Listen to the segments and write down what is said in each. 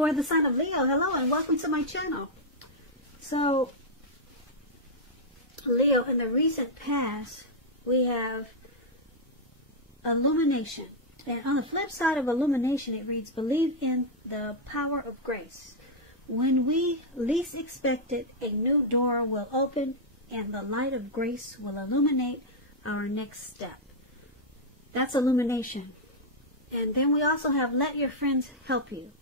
for the sign of Leo, hello and welcome to my channel. So, Leo, in the recent past, we have illumination. And on the flip side of illumination, it reads, believe in the power of grace. When we least expect it, a new door will open and the light of grace will illuminate our next step. That's illumination. And then we also have let your friends help you.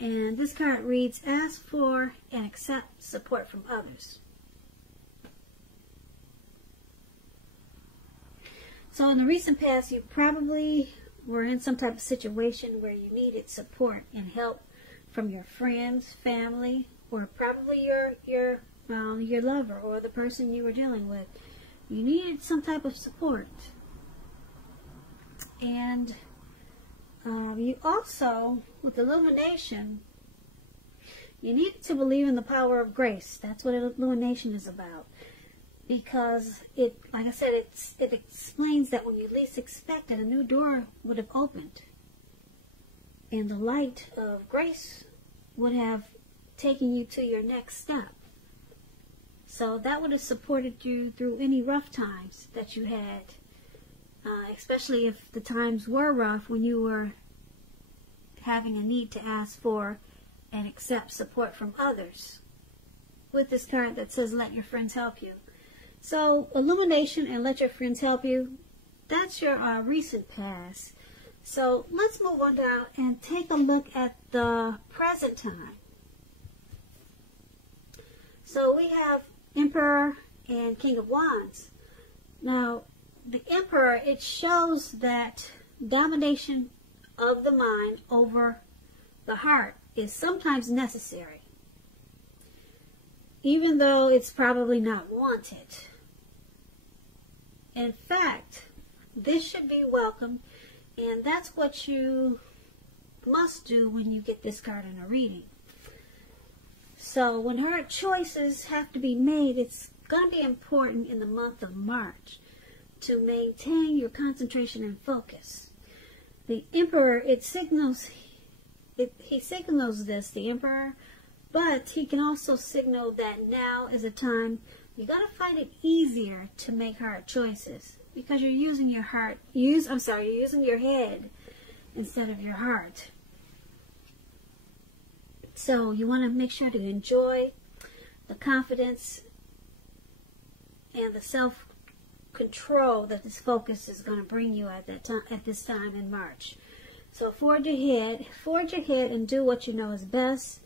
And this card reads, ask for and accept support from others. So in the recent past, you probably were in some type of situation where you needed support and help from your friends, family, or probably your lover or the person you were dealing with. You needed some type of support. And you also, with illumination, you need to believe in the power of grace. That's what illumination is about. Because it, like I said, it explains that when you least expect it, a new door would have opened. And the light of grace would have taken you to your next step. So that would have supported you through any rough times that you had. Especially if the times were rough when you were having a need to ask for and accept support from others. With this card that says, let your friends help you. So, illumination and let your friends help you, that's your recent past. So, let's move on down and take a look at the present time. So, we have Emperor and King of Wands. Now, the Emperor, it shows that domination of the mind over the heart is sometimes necessary, even though it's probably not wanted. In fact, this should be welcome, and that's what you must do when you get this card in a reading. So when hard choices have to be made, it's going to be important in the month of March to maintain your concentration and focus. The Emperor, he signals this, the Emperor, but he can also signal that now is a time you got to find it easier to make hard choices because you're using your heart. You're using your head instead of your heart. So you want to make sure to enjoy the confidence and the self-control that this focus is going to bring you at this time in March. So forge ahead and do what you know is best.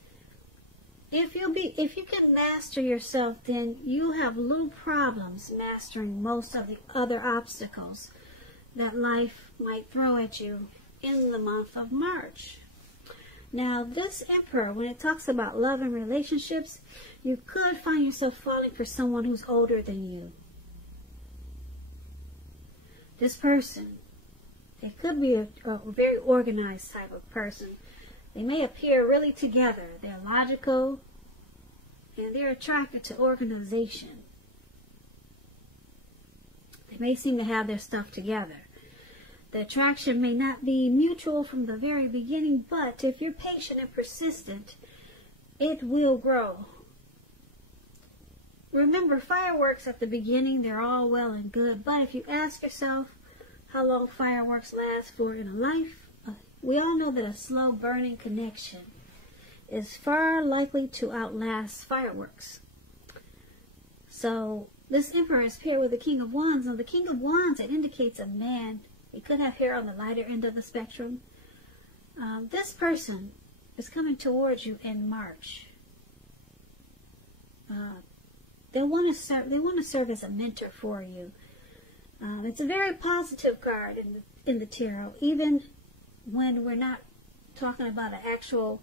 If you can master yourself, then you have little problems mastering most of the other obstacles that life might throw at you in the month of March. Now, this Emperor, when it talks about love and relationships, you could find yourself falling for someone who's older than you. This person, it could be a very organized type of person. They may appear really together. They're logical, and they're attracted to organization. They may seem to have their stuff together. The attraction may not be mutual from the very beginning, but if you're patient and persistent, it will grow. Remember, fireworks at the beginning, they're all well and good, but if you ask yourself how long fireworks last for in a life, we all know that a slow burning connection is far likely to outlast fireworks. So this Emperor is paired with the King of Wands. Now the King of Wands, it indicates a man. He could have hair on the lighter end of the spectrum. This person is coming towards you in March. They want to serve as a mentor for you. It's a very positive card in the tarot, even when we're not talking about an actual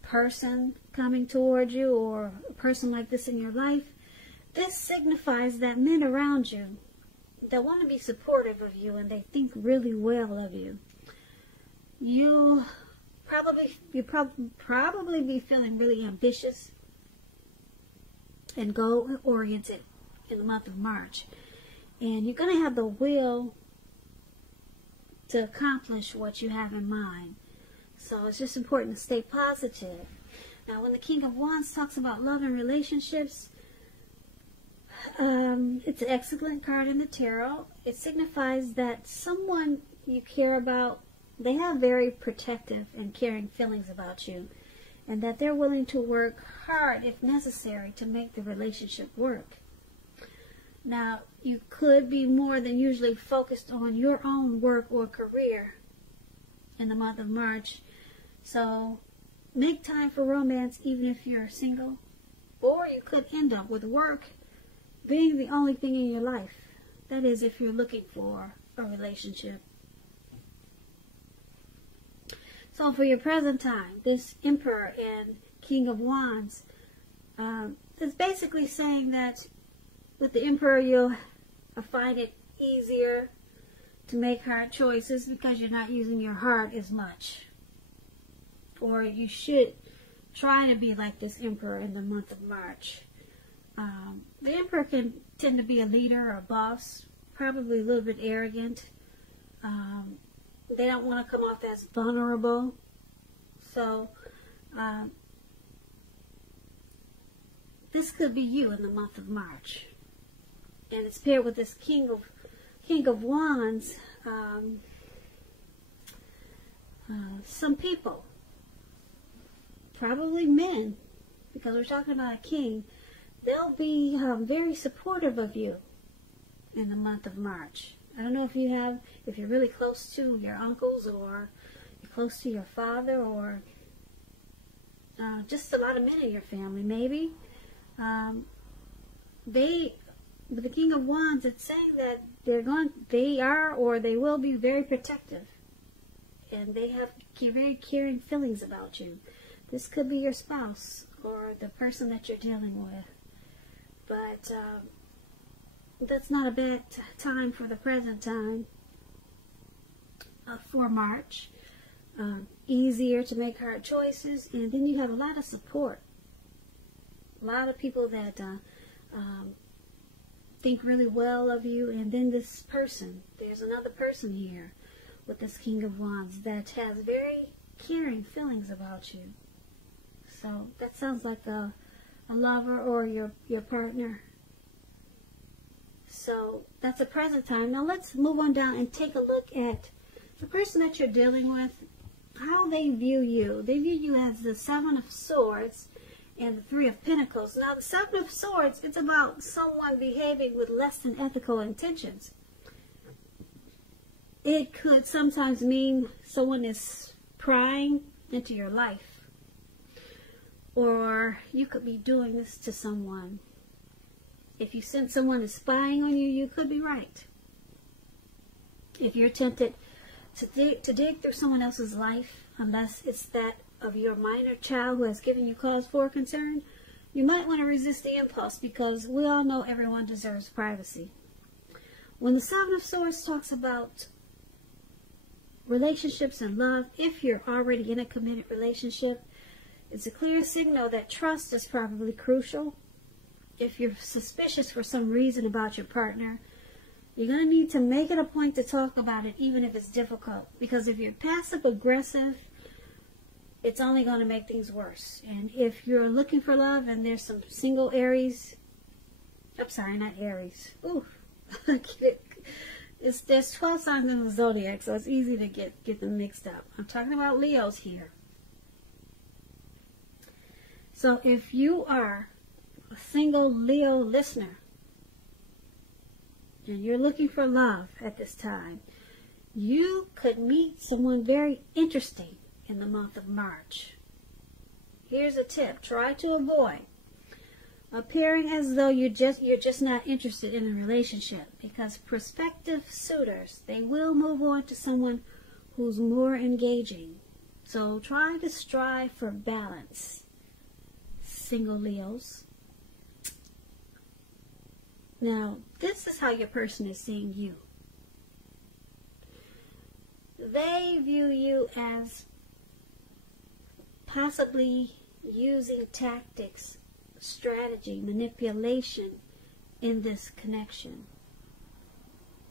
person coming towards you or a person like this in your life. This signifies that men around you that want to be supportive of you and they think really well of you. You probably be feeling really ambitious and goal-oriented in the month of March. And you're going to have the will to accomplish what you have in mind. So it's just important to stay positive. Now, when the King of Wands talks about love and relationships, it's an excellent card in the tarot. It signifies that someone you care about, they have very protective and caring feelings about you, and that they're willing to work hard if necessary to make the relationship work. Now, you could be more than usually focused on your own work or career in the month of March. So make time for romance even if you're single. Or you could end up with work being the only thing in your life. That is, if you're looking for a relationship. So for your present time, this Emperor and King of Wands is basically saying that with the Emperor, you'll find it easier to make hard choices because you're not using your heart as much. Or you should try to be like this Emperor in the month of March. The Emperor can tend to be a leader or a boss, probably a little bit arrogant. They don't want to come off as vulnerable. So, this could be you in the month of March. And it's paired with this King of Wands. Some people, probably men, because we're talking about a king, they'll be very supportive of you in the month of March. I don't know if you're really close to your uncles, or you're close to your father, or just a lot of men in your family, maybe. With the King of Wands, it's saying that they are or they will be very protective, and they have very caring feelings about you. This could be your spouse or the person that you're dealing with, but that's not a bad time for the present time for March. Easier to make hard choices, and then you have a lot of support. A lot of people that think really well of you, and then this person, there's another person here with this King of Wands that has very caring feelings about you. So that sounds like a lover or your partner. So that's a present time. Now let's move on down and take a look at the person that you're dealing with, how they view you. They view you as the Seven of Swords and the Three of Pentacles. Now, the Seven of Swords, it's about someone behaving with less than ethical intentions. It could sometimes mean someone is prying into your life. Or you could be doing this to someone. If you sense someone is spying on you, you could be right. If you're tempted to dig through someone else's life, unless it's that of your minor child who has given you cause for concern, you might want to resist the impulse, because we all know everyone deserves privacy. When the Seven of Swords talks about relationships and love, if you're already in a committed relationship, it's a clear signal that trust is probably crucial. If you're suspicious for some reason about your partner, you're going to need to make it a point to talk about it, even if it's difficult. Because if you're passive-aggressive, it's only going to make things worse. And if you're looking for love and there's some single Aries, I'm sorry, not Aries. Ooh, there's 12 signs in the zodiac, so it's easy to get them mixed up. I'm talking about Leos here. So if you are a single Leo listener and you're looking for love at this time, you could meet someone very interesting in the month of March. Here's a tip. Try to avoid appearing as though you're just not interested in a relationship, because prospective suitors, they will move on to someone who's more engaging. So try to strive for balance, single Leos. Now, this is how your person is seeing you. They view you as possibly using tactics, strategy, manipulation in this connection.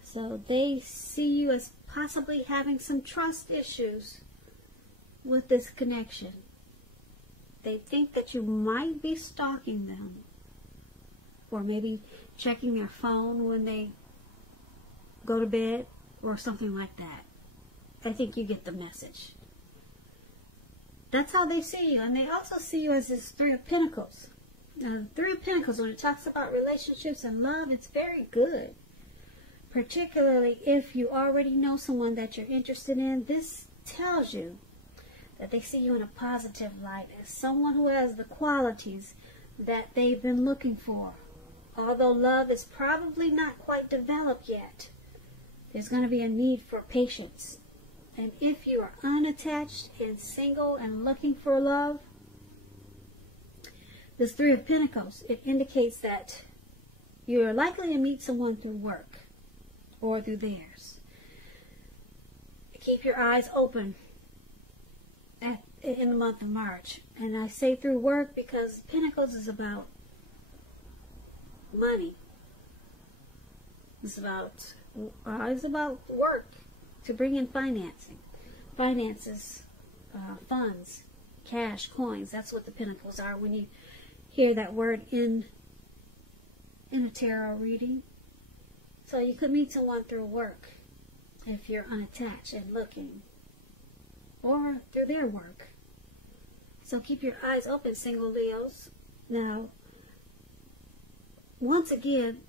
So they see you as possibly having some trust issues with this connection. They think that you might be stalking them, or maybe checking their phone when they go to bed, or something like that. I think you get the message. That's how they see you. And they also see you as this Three of Pentacles. Now, the Three of Pentacles, when it talks about relationships and love, it's very good. Particularly if you already know someone that you're interested in. This tells you that they see you in a positive light as someone who has the qualities that they've been looking for. Although love is probably not quite developed yet, there's going to be a need for patience. And if you are unattached and single and looking for love, this Three of Pentacles, it indicates that you're likely to meet someone through work or through theirs. Keep your eyes open in the month of March. And I say through work because Pentacles is about money. It's about work to bring in finances, funds, cash, coins. That's what the Pentacles are when you hear that word in a tarot reading. So you could meet someone through work if you're unattached and looking, or through their work. So keep your eyes open, single Leos. Now, once again,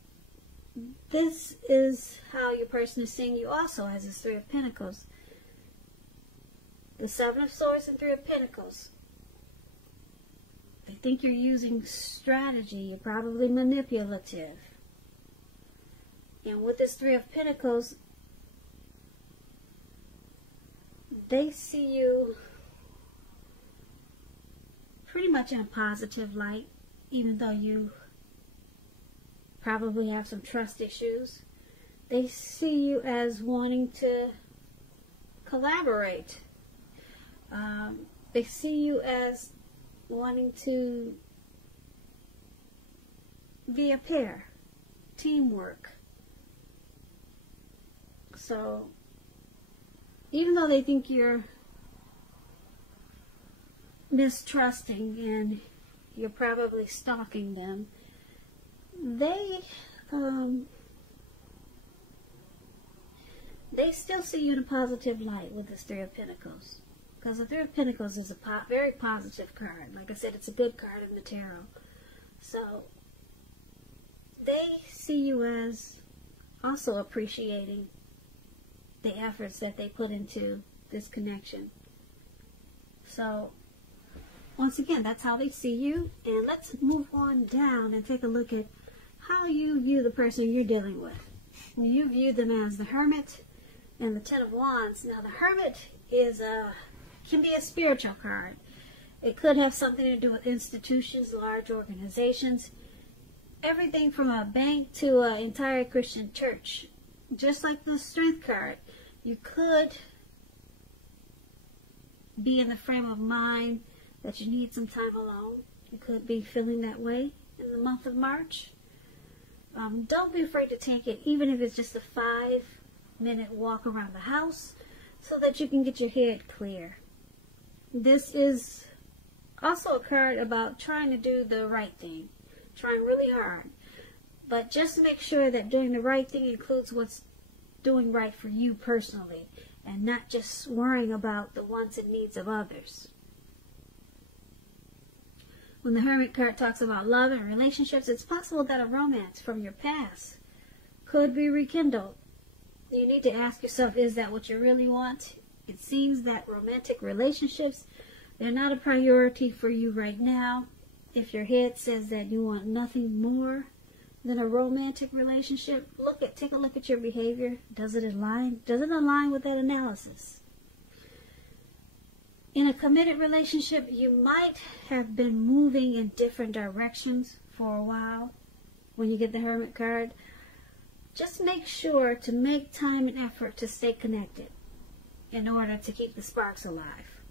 this is how your person is seeing you also as this Three of Pentacles. The Seven of Swords and Three of Pentacles. They think you're using strategy. You're probably manipulative. And with this Three of Pentacles, they see you pretty much in a positive light, even though you probably have some trust issues. They see you as wanting to collaborate. They see you as wanting to be a pair, teamwork. So, even though they think you're mistrusting and you're probably stalking them, they still see you in a positive light with this Three of Pentacles. Because the Three of Pentacles is a very positive card. Like I said, it's a good card in the tarot. So, they see you as also appreciating the efforts that they put into this connection. So, once again, that's how they see you. And let's move on down and take a look at how you view the person you're dealing with. When you view them as the Hermit and the Ten of Wands. Now, the Hermit can be a spiritual card. It could have something to do with institutions, large organizations, everything from a bank to an entire Christian church. Just like the Strength card, you could be in the frame of mind that you need some time alone. You could be feeling that way in the month of March. Don't be afraid to take it, even if it's just a 5-minute walk around the house, so that you can get your head clear. This is also a card about trying to do the right thing, trying really hard. But just make sure that doing the right thing includes what's doing right for you personally, and not just worrying about the wants and needs of others. When the Hermit card talks about love and relationships, it's possible that a romance from your past could be rekindled. You need to ask yourself, is that what you really want? It seems that romantic relationships, they're not a priority for you right now. If your head says that you want nothing more than a romantic relationship, take a look at your behavior. Does it align with that analysis? In a committed relationship, you might have been moving in different directions for a while. When you get the Hermit card, just make sure to make time and effort to stay connected in order to keep the sparks alive.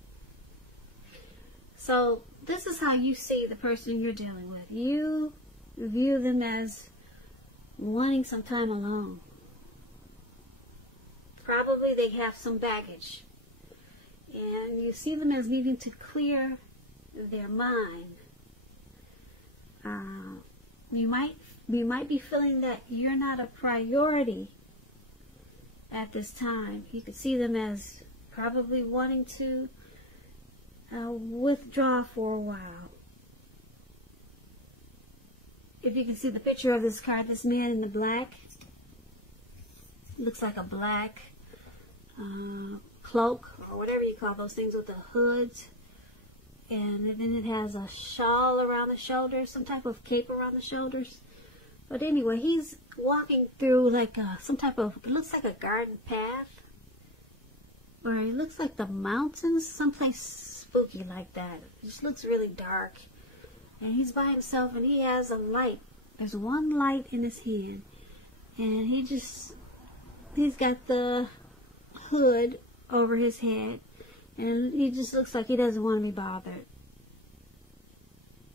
So this is how you see the person you're dealing with. You view them as wanting some time alone. Probably they have some baggage. and you see them as needing to clear their mind. You might be feeling that you're not a priority at this time. You could see them as probably wanting to withdraw for a while. If you can see the picture of this card, this man in the black, looks like a black cloak, or whatever you call those things with the hoods, and then it has a shawl around the shoulders, some type of cape around the shoulders. But anyway, he's walking through like some type of, it looks like a garden path, or it looks like the mountains, someplace spooky like that. It just looks really dark, and he's by himself, and he has a light. There's one light in his hand, and he's got the hood over his head, and he just looks like he doesn't want to be bothered.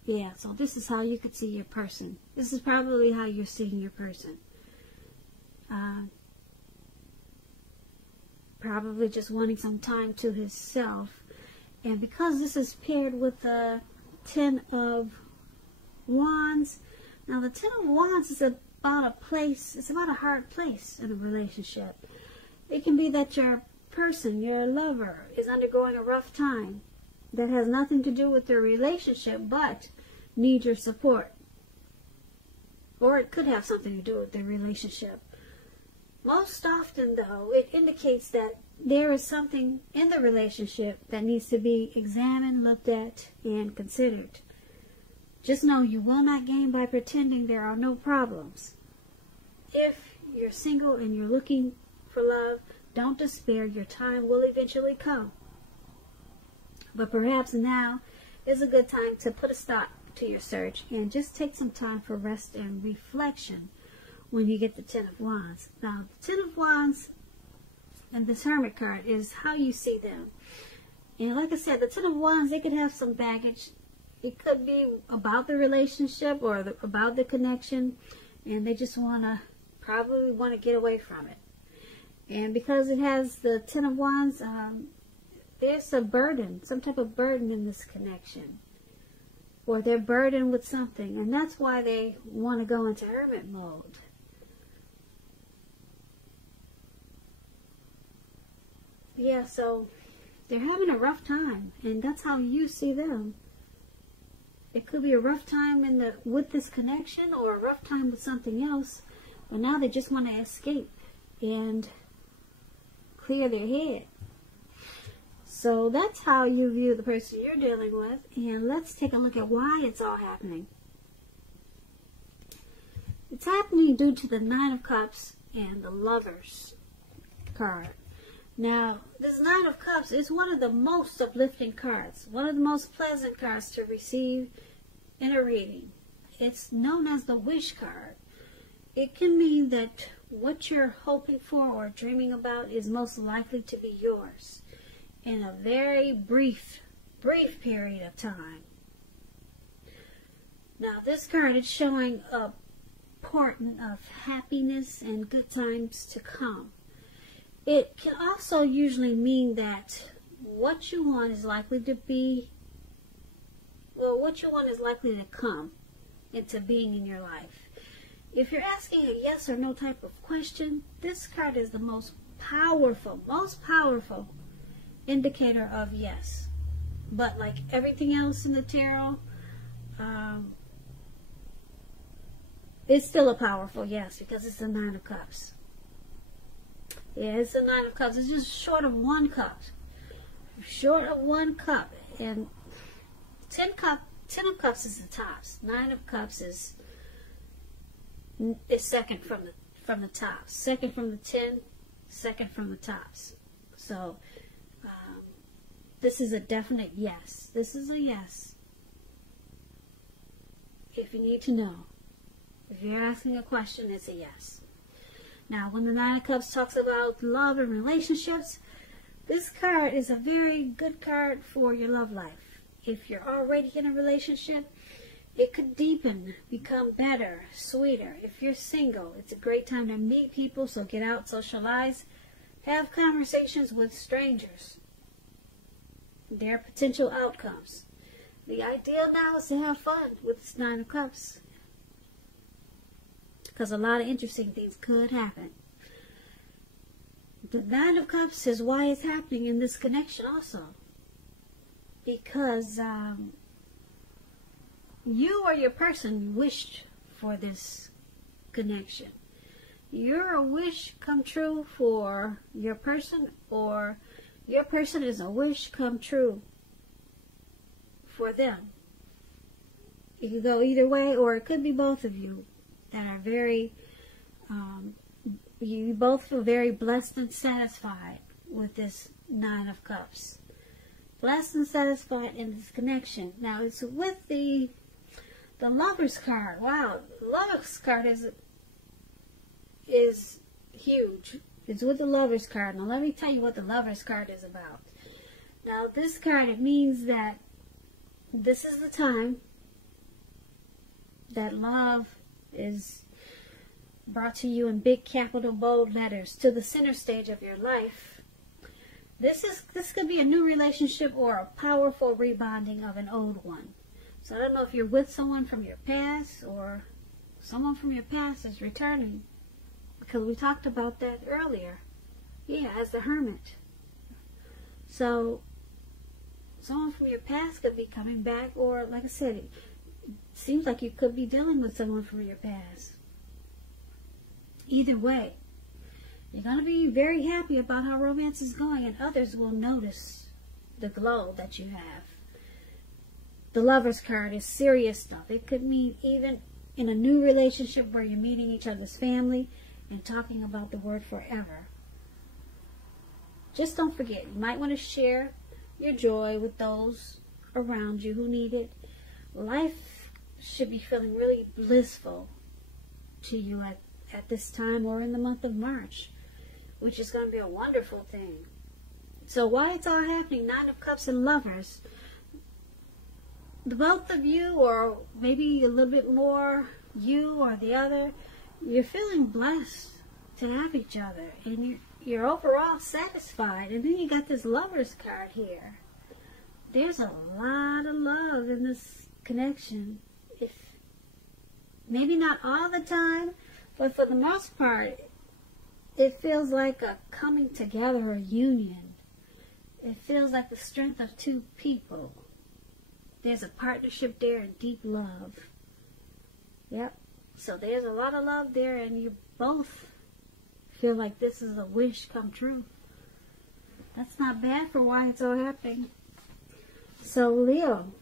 Yeah, so this is how you could see your person. This is probably how you're seeing your person. Probably just wanting some time to himself. And because this is paired with the Ten of Wands, now the Ten of Wands is about a place, it's about a hard place in a relationship. It can be that your person, your lover, is undergoing a rough time that has nothing to do with their relationship, but need your support. Or it could have something to do with their relationship. Most often, though, it indicates that there is something in the relationship that needs to be examined, looked at, and considered. Just know you will not gain by pretending there are no problems. If you're single and you're looking for love, don't despair. Your time will eventually come. But perhaps now is a good time to put a stop to your search and just take some time for rest and reflection when you get the Ten of Wands. Now, the Ten of Wands and this Hermit card is how you see them. And like I said, the Ten of Wands, they could have some baggage. It could be about the relationship or about the connection, and they just probably want to get away from it. And because it has the Ten of Wands, there's a burden, some type of burden in this connection. Or they're burdened with something, and that's why they want to go into hermit mode. Yeah, so they're having a rough time, and that's how you see them. It could be a rough time with this connection, or a rough time with something else, but now they just want to escape and clear their head. So that's how you view the person you're dealing with, and let's take a look at why it's all happening. It's happening due to the Nine of Cups and the Lovers card. Now, this Nine of Cups is one of the most uplifting cards, one of the most pleasant cards to receive in a reading. It's known as the Wish card. It can mean that what you're hoping for or dreaming about is most likely to be yours in a very brief period of time. Now, this card is showing a portent of happiness and good times to come. It can also usually mean that what you want is likely to come into being in your life. If you're asking a yes or no type of question, this card is the most powerful indicator of yes. But like everything else in the tarot, it's still a powerful yes, because it's the Nine of Cups. Yeah, it's the Nine of Cups. It's just short of one cup. Short of one cup. And Ten of Cups is the tops. Nine of Cups is second from the tops. Second from the 10, second from the tops. So this is a definite yes. This is a yes. If you need to know. If you're asking a question, it's a yes. Now, when the Nine of Cups talks about love and relationships, this card is a very good card for your love life. If you're already in a relationship, it could deepen, become better, sweeter. If you're single, it's a great time to meet people, so get out, socialize, have conversations with strangers. their potential outcomes. The ideal now is to have fun with this Nine of Cups, because a lot of interesting things could happen. The Nine of Cups is why it's happening in this connection also. Because you or your person wished for this connection. You're a wish come true for your person, or your person is a wish come true for them. It could go either way, or it could be both of you that are very, you both feel very blessed and satisfied with this Nine of Cups. Blessed and satisfied in this connection. Now it's with the Lover's card. Wow, the Lover's card is huge. It's with the Lover's card. Now let me tell you what the Lover's card is about. Now this card, it means that this is the time that love is brought to you in big capital bold letters to the center stage of your life. This could be a new relationship or a powerful rebonding of an old one. So I don't know if you're with someone from your past, or someone from your past is returning, because we talked about that earlier. Yeah, as the Hermit. So someone from your past could be coming back, or like I said, it seems like you could be dealing with someone from your past. Either way, you're going to be very happy about how romance is going, and others will notice the glow that you have. The Lover's card is serious stuff. It could mean even in a new relationship where you're meeting each other's family and talking about the word forever. Just don't forget, you might want to share your joy with those around you who need it. Life should be feeling really blissful to you at this time, or in the month of March, which is going to be a wonderful thing. So why it's all happening, Nine of Cups and Lovers, the both of you, or maybe a little bit more you or the other, you're feeling blessed to have each other, and you're overall satisfied. And then you got this Lover's card here. There's a lot of love in this connection. If maybe not all the time, but for the most part, it feels like a coming together, a union. It feels like the strength of two people. There's a partnership there and deep love. Yep. So there's a lot of love there, and you both feel like this is a wish come true. That's not bad for why it's all happening. So Leo.